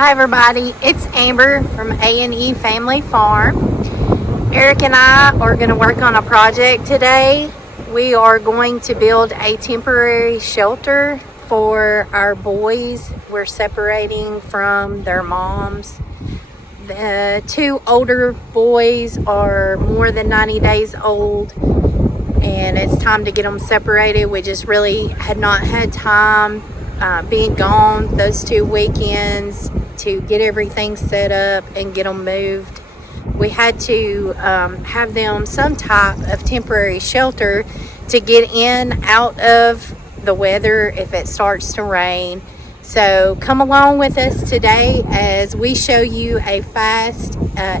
Hi everybody, it's Amber from A&E Family Farm. Eric and I are going to work on a project today. We are going to build a temporary shelter for our boys. We're separating from their moms. The two older boys are more than 90 days old and it's time to get them separated. We just really had not had time being gone those 2 weekends to get everything set up and get them moved. We had to have them some type of temporary shelter to get in out of the weather if it starts to rain. So come along with us today as we show you a fast,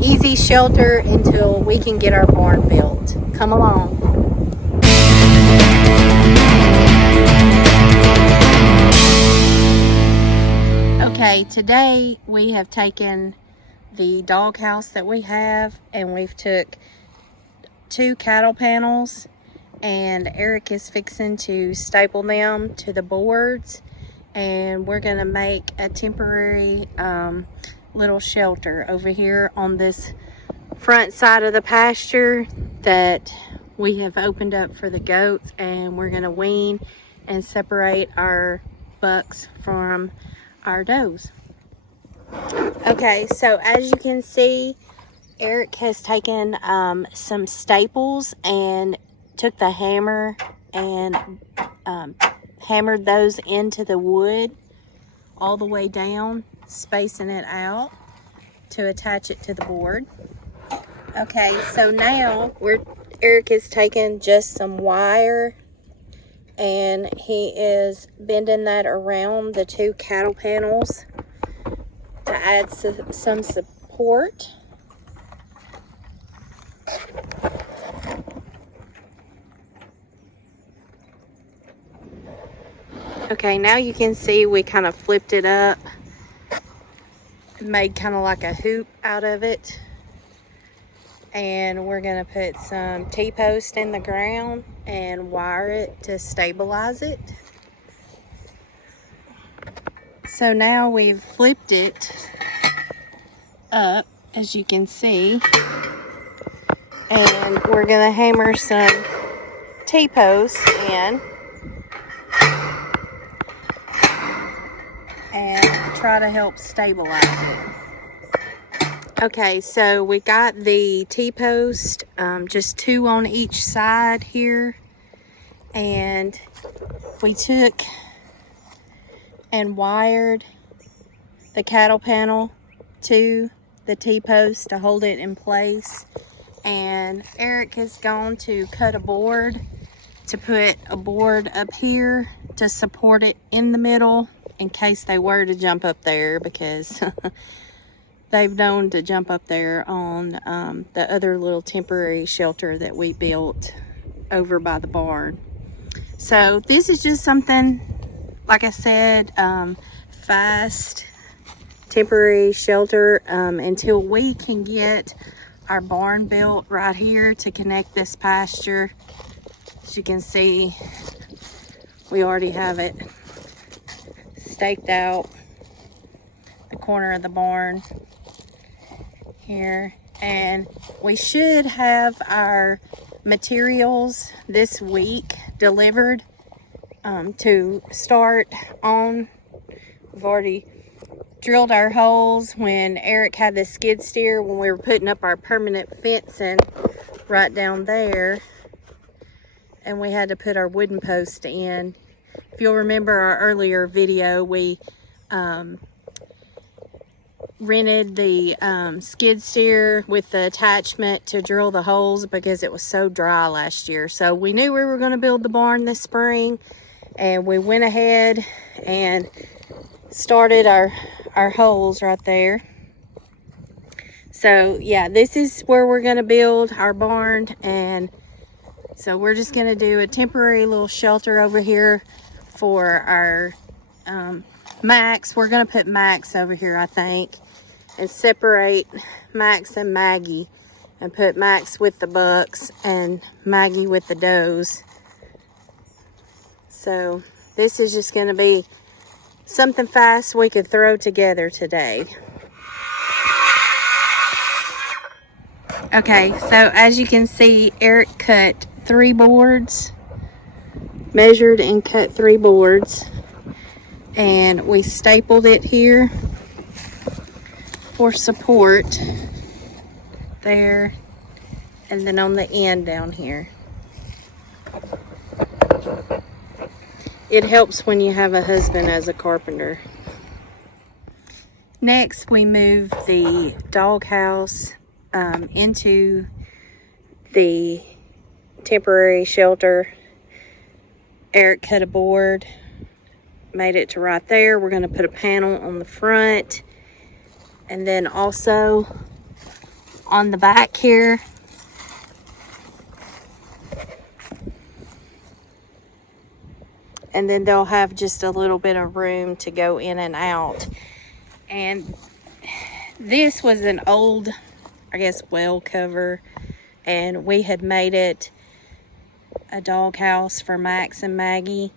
easy shelter until we can get our barn built. Come along. Okay, today we have taken the doghouse that we have and we've took 2 cattle panels and Eric is fixing to staple them to the boards and we're going to make a temporary little shelter over here on this front side of the pasture that we have opened up for the goats, and we're going to wean and separate our bucks from our does. Okay, so as you can see, Eric has taken some staples and took the hammer and hammered those into the wood all the way down, spacing it out to attach it to the board. Okay, so now Eric is taking just some wire and he is bending that around the 2 cattle panels to add some support. Okay, now you can see we kind of flipped it up, made kind of like a hoop out of it. And we're going to put some T-post in the ground and wire it to stabilize it. So now we've flipped it up, as you can see, and we're going to hammer some T-post in and try to help stabilize it. Okay, so we got the T-post, just 2 on each side here, and we took and wired the cattle panel to the T-post to hold it in place. And Eric has gone to cut a board to put a board up here to support it in the middle in case they were to jump up there, because they've known to jump up there on the other little temporary shelter that we built over by the barn. So this is just something, like I said, fast temporary shelter until we can get our barn built right here to connect this pasture. As you can see, we already have it staked out the corner of the barn here, and we should have our materials this week delivered to start on. We've already drilled our holes when Eric had the skid steer when we were putting up our permanent fencing right down there, and we had to put our wooden post in. If you'll remember our earlier video, we rented the skid steer with the attachment to drill the holes because it was so dry last year. So we knew we were going to build the barn this spring, and we went ahead and started our holes right there. So yeah, this is where we're going to build our barn, and so we're just going to do a temporary little shelter over here for our Max. We're going to put Max over here, I think, and separate Max and Maggie, and put Max with the bucks and Maggie with the does. So this is just going to be something fast we could throw together today. Okay, so as you can see, Eric cut 3 boards, measured and cut 3 boards, and we stapled it here for support there, and then on the end down here. It helps when you have a husband as a carpenter. Next, we move the doghouse into the temporary shelter. Eric cut a board, made it to right there. We're going to put a panel on the front, and then also on the back here. And then they'll have just a little bit of room to go in and out. And this was an old, I guess, well cover, and we had made it a doghouse for Max and Maggie.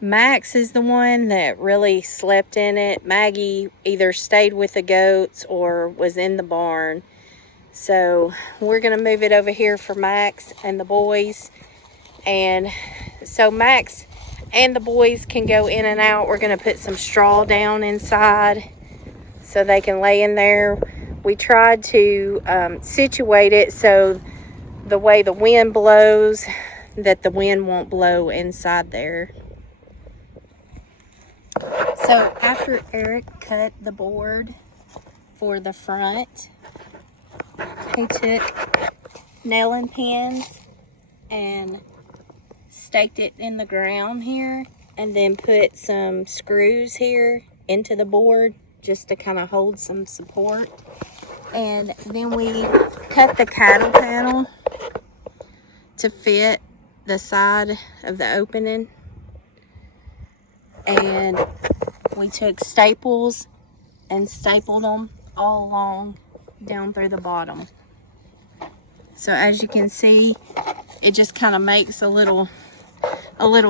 Max is the one that really slept in it. Maggie either stayed with the goats or was in the barn. So we're gonna move it over here for Max and the boys. And so Max and the boys can go in and out. We're gonna put some straw down inside so they can lay in there. We tried to situate it so the way the wind blows, that the wind won't blow inside there. So after Eric cut the board for the front, he took nailing pins and staked it in the ground here, and then put some screws here into the board just to kind of hold some support. And then we cut the cattle panel to fit the side of the opening, and we took staples and stapled them all along down through the bottom. So as you can see, it just kind of makes a little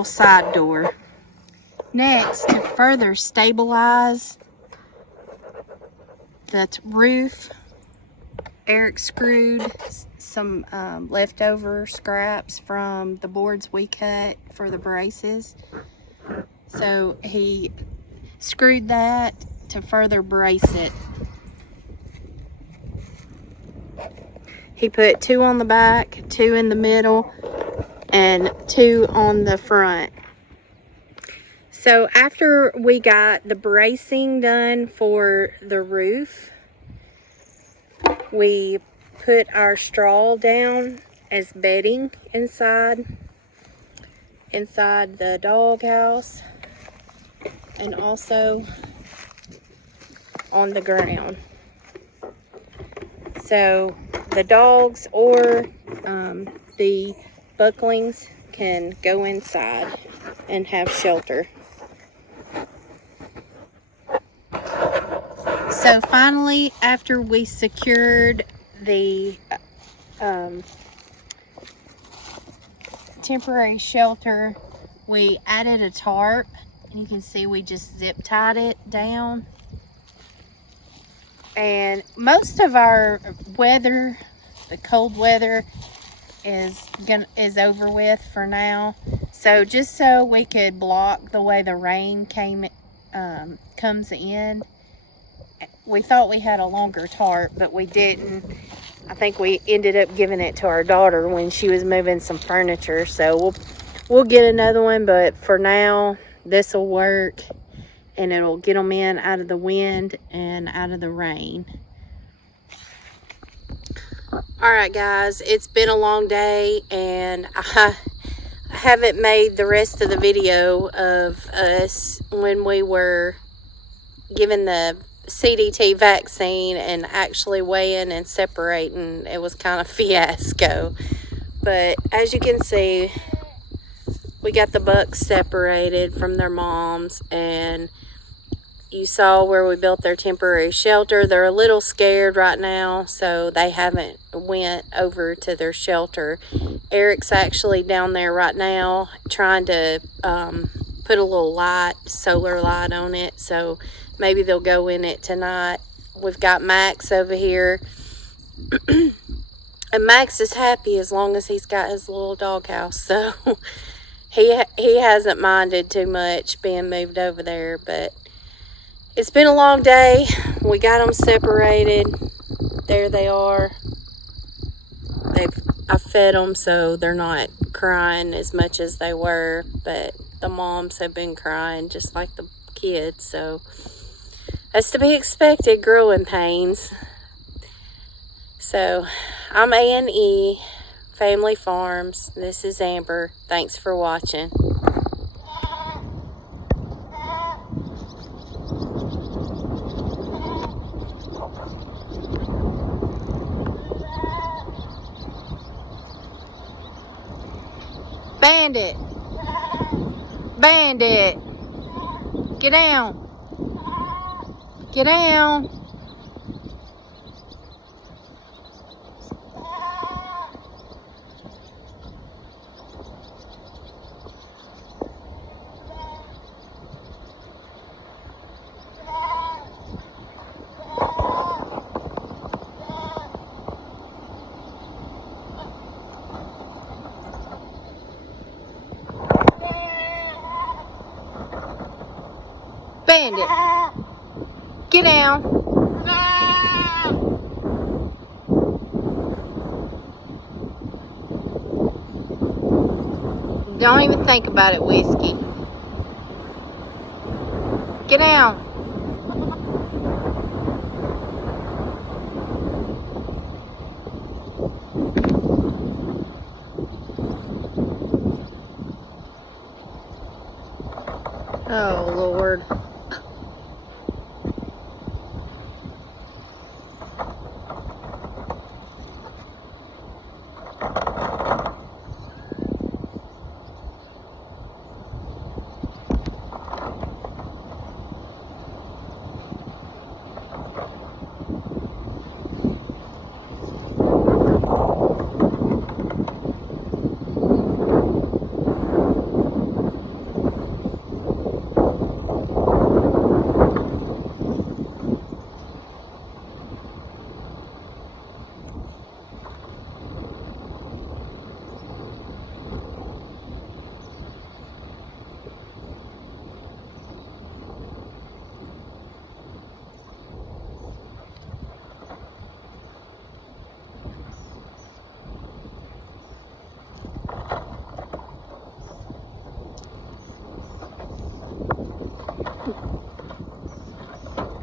side door. Next, to further stabilize the roof, Eric screwed some leftover scraps from the boards we cut for the braces. So he screwed that to further brace it. He put 2 on the back, 2 in the middle, and 2 on the front. So after we got the bracing done for the roof, we put our straw down as bedding inside the doghouse, and also on the ground. So the dogs or the bucklings can go inside and have shelter. So finally, after we secured the temporary shelter, we added a tarp, and you can see we just zip tied it down. And most of our weather, the cold weather, is over with for now. So just so we could block the way the rain comes in, we thought we had a longer tarp, but we didn't. I think we ended up giving it to our daughter when she was moving some furniture. So we'll get another one, but for now, this will work, and it'll get them in out of the wind and out of the rain. All right, guys, it's been a long day, and I haven't made the rest of the video of us when we were given the CDT vaccine and actually weighing and separating. It was kind of fiasco. But as you can see, we got the bucks separated from their moms, and you saw where we built their temporary shelter. They're a little scared right now, so they haven't went over to their shelter. Eric's actually down there right now trying to put a little light, solar light on it, so maybe they'll go in it tonight. We've got Max over here. And Max is happy as long as he's got his little doghouse, so he hasn't minded too much being moved over there. But it's been a long day. We got them separated. There they are. I fed them, so they're not crying as much as they were, but the moms have been crying just like the kids, so that's to be expected, growing pains. So I'm A&E Family Farms. This is Amber. Thanks for watching. Bandit! Bandit! Get down! Get down! Bandit! Get down! Don't even think about it, Whiskey. Get down! Oh, Lord.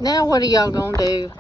Now what are y'all gonna do?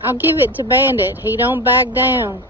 I'll give it to Bandit. He don't back down.